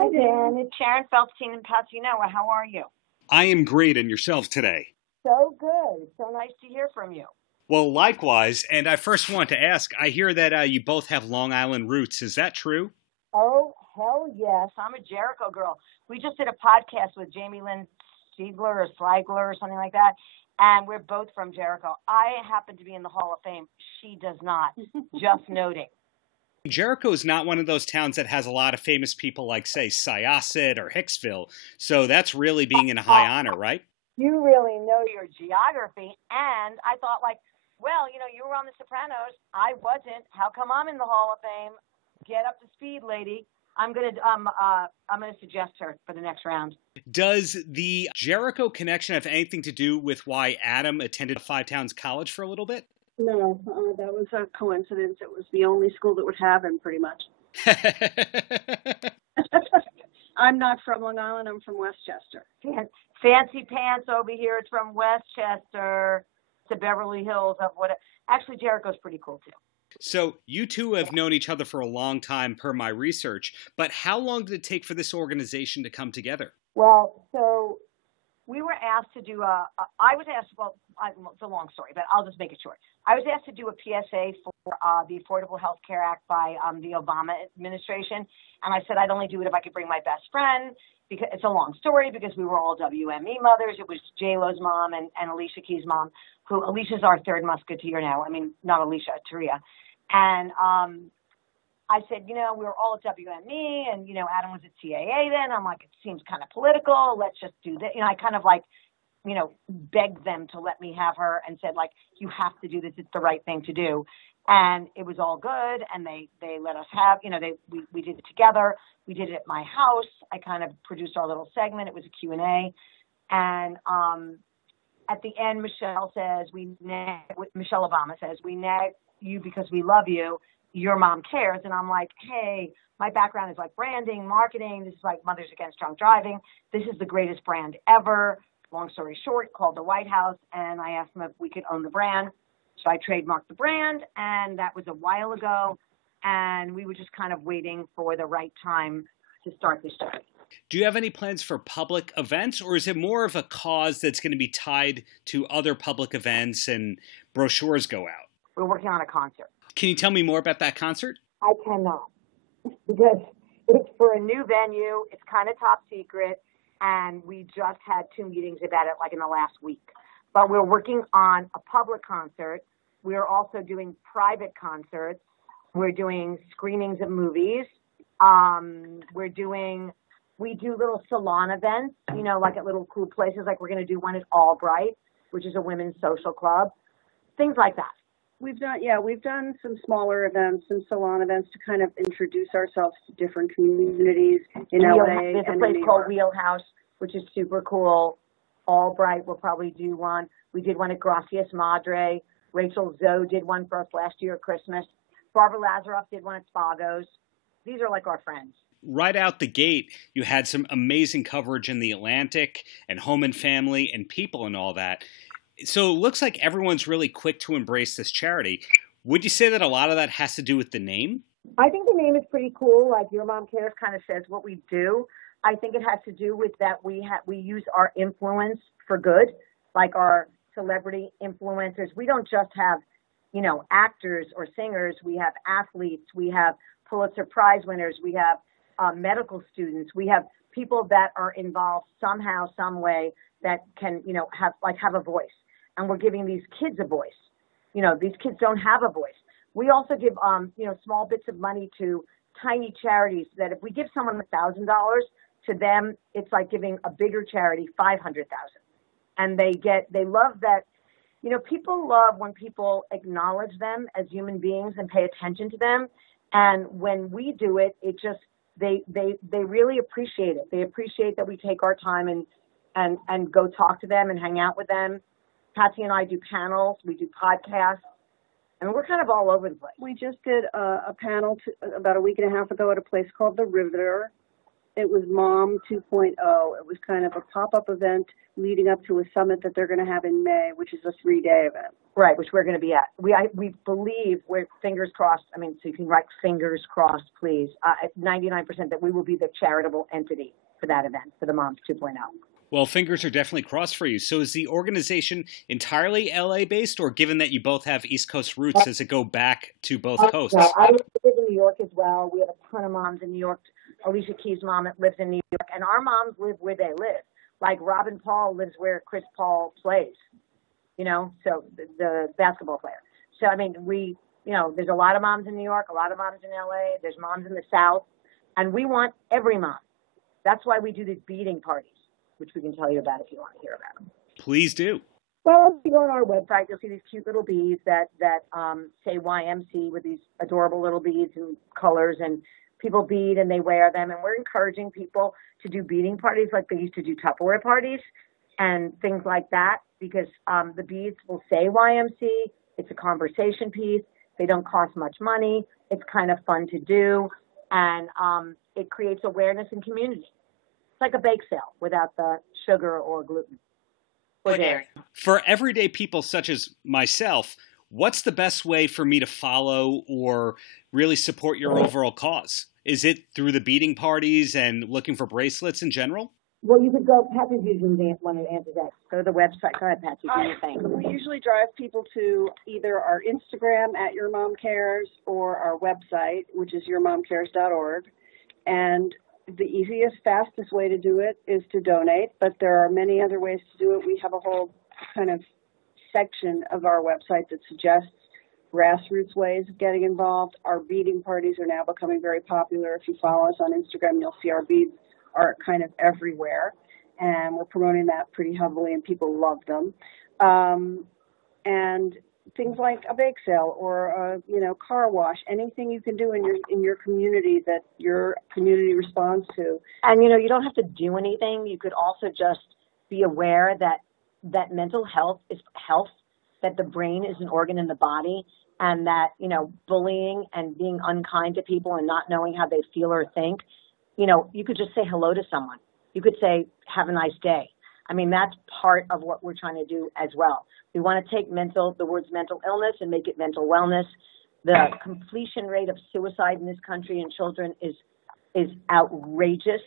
Hi, Dan. It's Sharon Feldstein and Patsy Noah. How are you? I am great, and yourselves today? So good. So nice to hear from you. Well, likewise. And I first want to ask, I hear that you both have Long Island roots. Is that true? Oh, hell yes. I'm a Jericho girl. We just did a podcast with Jamie Lynn Stiegler or Sligler or something like that, and we're both from Jericho. I happen to be in the Hall of Fame. She does not. Just noting. Jericho is not one of those towns that has a lot of famous people like, say, Syosset or Hicksville. So that's really being in high honor, right? You really know your geography. And I thought, well, you were on The Sopranos. I wasn't. How come I'm in the Hall of Fame? Get up to speed, lady. I'm gonna suggest her for the next round. Does the Jericho connection have anything to do with why Adam attended Five Towns College for a little bit? No, that was a coincidence. It was the only school that would have him, pretty much. I'm not from Long Island. I'm from Westchester. Fancy pants over here. It's from Westchester to Beverly Hills. Actually, Jericho's pretty cool, too. So you two have known each other for a long time, per my research. But how long did it take for this organization to come together? Well, so we were asked to do it's a long story, but I'll just make it short. I was asked to do a PSA for the Affordable Health Care Act by the Obama administration. And I said I'd only do it if I could bring my best friend, because it's a long story, because we were all WME mothers. It was J-Lo's mom and Alicia Keys' mom, who Alicia's our third musketeer now. I mean, not Alicia, Terria. And I said, we were all at WME, and, Adam was at CAA then. I'm like, it seems kind of political. Let's just do that. I kind of begged them to let me have her and said, you have to do this. It's the right thing to do. And it was all good. And they let us have, we did it together. We did it at my house. I kind of produced our little segment. It was a Q&A. And at the end, Michelle Obama says, we nag you because we love you. Your Mom Cares. And I'm like, hey, my background is branding, marketing. This is Mothers Against Drunk Driving. This is the greatest brand ever. Long story short, called the White House, and I asked them if we could own the brand. So I trademarked the brand, and that was a while ago. And we were just kind of waiting for the right time to start this journey. Do you have any plans for public events, or is it more of a cause that's going to be tied to other public events and brochures go out? We're working on a concert. Can you tell me more about that concert? I cannot, because it's for a new venue. It's kind of top secret. And we just had 2 meetings about it in the last week. But we're working on a public concert. We're also doing private concerts. We're doing screenings of movies. We do little salon events, at little cool places. We're going to do one at Albright, which is a women's social club. Things like that. We've done some smaller events, some salon events to kind of introduce ourselves to different communities in LA. There's a place called Wheelhouse, which is super cool. Albright will probably do one. We did one at Gracias Madre. Rachel Zoe did one for us last year at Christmas. Barbara Lazaroff did one at Spago's. These are our friends. Right out the gate, you had some amazing coverage in The Atlantic and Home and Family and People and all that. So it looks like everyone's really quick to embrace this charity. Would you say that a lot of that has to do with the name? I think the name is pretty cool. Your Mom Cares kind of says what we do. I think it has to do with that we use our influence for good, our celebrity influencers. We don't just have, actors or singers. We have athletes. We have Pulitzer Prize winners. We have medical students. We have people that are involved somehow, some way that can, have a voice. And we're giving these kids a voice. These kids don't have a voice. We also give, small bits of money to tiny charities that if we give someone $1,000, to them, it's like giving a bigger charity $500,000. And they love that, people love when people acknowledge them as human beings and pay attention to them. And when we do it, it just, they really appreciate it. They appreciate that we take our time and go talk to them and hang out with them. Patsy and I do panels. We do podcasts. And we're kind of all over the place. We just did a panel about a week and a half ago at a place called The Riveter. It was Mom 2.0. It was kind of a pop-up event leading up to a summit that they're going to have in May, which is a 3-day event. Right, which we're going to be at. We believe, we're fingers crossed, so you can write fingers crossed, please, 99% that we will be the charitable entity for that event, for the Moms 2.0. Well, fingers are definitely crossed for you. So is the organization entirely LA-based, or given that you both have East Coast roots, does it go back to both coasts? No, I live in New York as well. We have a ton of moms in New York. Alicia Keys' mom lives in New York, and our moms live where they live. Like Robin Paul lives where Chris Paul plays, so the basketball player. So, there's a lot of moms in New York, a lot of moms in LA, there's moms in the South, and we want every mom. That's why we do these beading parties, which we can tell you about if you want to hear about them. Please do. Well, if you go on our website, you'll see these cute little beads that say YMC with these adorable little beads and colors, and people bead and they wear them. And we're encouraging people to do beading parties like they used to do Tupperware parties and things like that, because the beads will say YMC. It's a conversation piece. They don't cost much money. It's kind of fun to do, and it creates awareness and community. It's like a bake sale without the sugar or gluten or dairy. For everyday people such as myself, what's the best way for me to follow or really support your overall cause? Is it through the beading parties and looking for bracelets in general? Well, you could go, Patsy's usually one of the answers that. Go to the website. Go ahead, Patsy, do your thing. We usually drive people to either our Instagram at YourMomCares or our website, which is YourMomCares.org. And the easiest, fastest way to do it is to donate, but there are many other ways to do it. We have a whole kind of section of our website that suggests grassroots ways of getting involved. Our beading parties are now becoming very popular. If you follow us on Instagram, you'll see our beads are kind of everywhere, and we're promoting that pretty heavily, and people love them. And things like a bake sale or a car wash, anything you can do in your community that your community responds to. And you don't have to do anything. You could also just be aware that mental health is health, that the brain is an organ in the body, and that bullying and being unkind to people and not knowing how they feel or think, you could just say hello to someone. You could say, have a nice day. That's part of what we're trying to do as well. We want to take the words mental illness and make it mental wellness. The completion rate of suicide in this country in children is outrageous,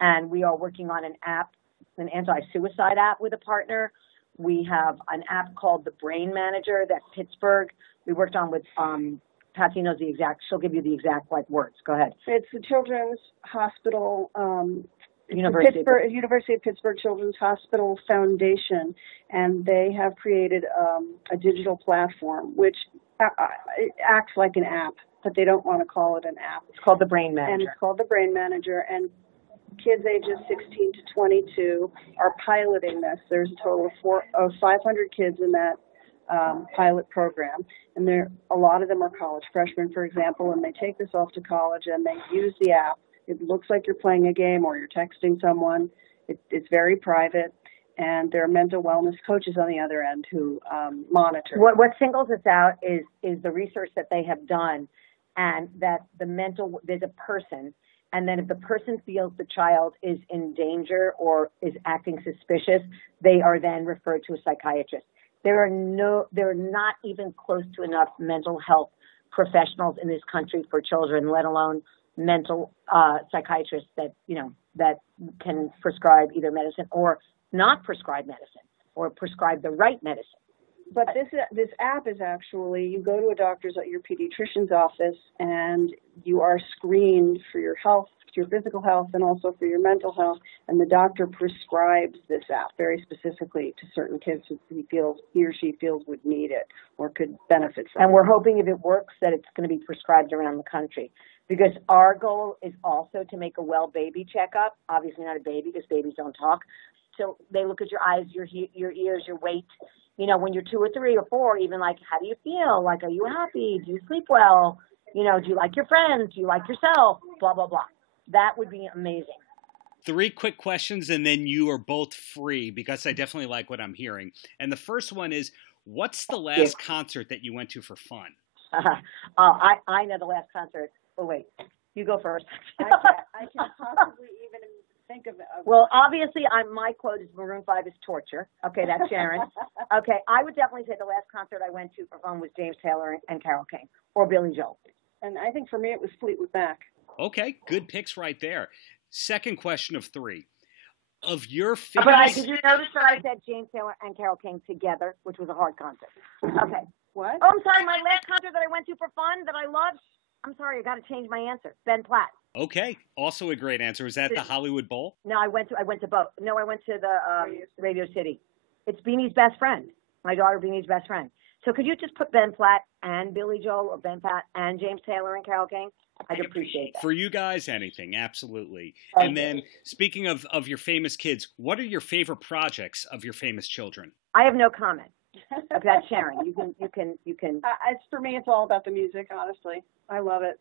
and we are working on an app, an anti-suicide app with a partner. We have an app called the Brain Manager that Pittsburgh we worked on with Patsy knows she'll give you the exact words. Go ahead. It's the Children's Hospital, University of Pittsburgh Children's Hospital Foundation, and they have created a digital platform which acts like an app, but they don't want to call it an app. It's called the Brain Manager. And it's called the Brain Manager, and kids ages 16 to 22 are piloting this. There's a total of 500 kids in that pilot program, and a lot of them are college freshmen, for example, and they take this off to college and they use the app. It looks like you're playing a game or you're texting someone. It's very private, and there are mental wellness coaches on the other end who monitor. What singles us out is the research that they have done, and that there's a person, and then if the person feels the child is in danger or is acting suspicious, they are then referred to a psychiatrist. There are not even close to enough mental health professionals in this country for children, let alone mental psychiatrists that can prescribe either medicine or not prescribe medicine or prescribe the right medicine. But this app is actually, you go to a doctor's at your pediatrician's office and you are screened for your health, your physical health, and also for your mental health, and the doctor prescribes this app very specifically to certain kids who he or she feels would need it or could benefit from it. And we're hoping if it works that it's going to be prescribed around the country, because our goal is also to make a well baby checkup. Obviously not a baby, because babies don't talk. So they look at your eyes, your ears, your weight. When you're 2 or 3 or 4, even how do you feel? Are you happy? Do you sleep well? Do you like your friends? Do you like yourself? Blah, blah, blah. That would be amazing. 3 quick questions, and then you are both free, because I definitely like what I'm hearing. And the first one is, what's the last concert that you went to for fun? I know the last concert. Oh, wait. You go first. I can possibly even Well, obviously, my quote is Maroon 5 is torture. Okay, that's Sharon. Okay, I would definitely say the last concert I went to for fun was James Taylor and Carole King, or Billy Joel. And I think for me it was Fleetwood Mac. Okay, good picks right there. Second question of 3. Of your favorite... But did you notice that I said James Taylor and Carole King together, which was a hard concert? Okay. What? Oh, I'm sorry, my last concert that I went to for fun that I loved, I'm sorry, I got to change my answer. Ben Platt. Okay, also a great answer. Is that the Hollywood Bowl? No, I went to both. No, I went to the Radio City. It's Beanie's best friend. My daughter Beanie's best friend. So could you just put Ben Platt and Billy Joel, or Ben Platt and James Taylor and Carole King? I'd appreciate that. For you guys, anything, absolutely. Okay. And then, speaking of your famous kids, what are your favorite projects of your famous children? I have no comment. That's Sharon. You can. It's for me. It's all about the music. Honestly, I love it.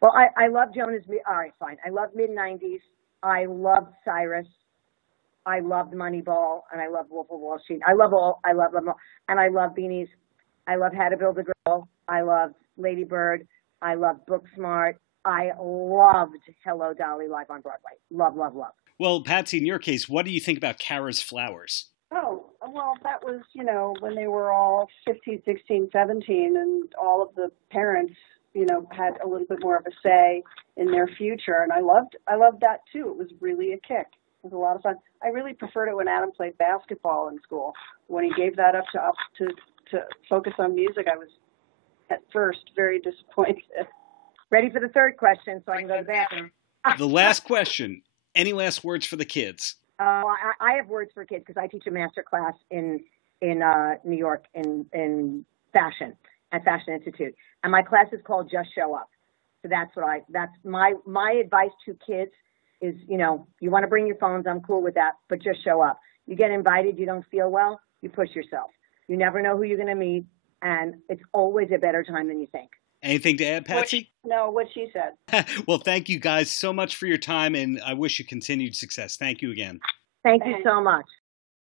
Well, I love Jonah's. All right, fine. I love mid-90s. I loved Cyrus. I loved Moneyball, and I love Wolf of Wall Street. I love them all, and I love Beanie's. I love How to Build a Girl. I love Lady Bird. I love Booksmart. I loved Hello, Dolly live on Broadway. Love, love, love. Well, Patsy, in your case, what do you think about Kara's Flowers? Oh, well, that was, when they were all 15, 16, 17, and all of the parents, had a little bit more of a say in their future. And I loved that too. It was really a kick. It was a lot of fun. I really preferred it when Adam played basketball in school. When he gave that up to focus on music, I was at first very disappointed. Ready for the third question so I can go to the bathroom. The last question. Any last words for the kids? I have words for kids because I teach a master class in New York in fashion at Fashion Institute, and my class is called Just Show Up. So that's my advice to kids is, you want to bring your phones, I'm cool with that, but just show up. You get invited, you don't feel well, you push yourself. You never know who you're going to meet, and it's always a better time than you think. Anything to add, Patsy? What she said. Well, thank you guys so much for your time, and I wish you continued success. Thank you again. Thank you so much.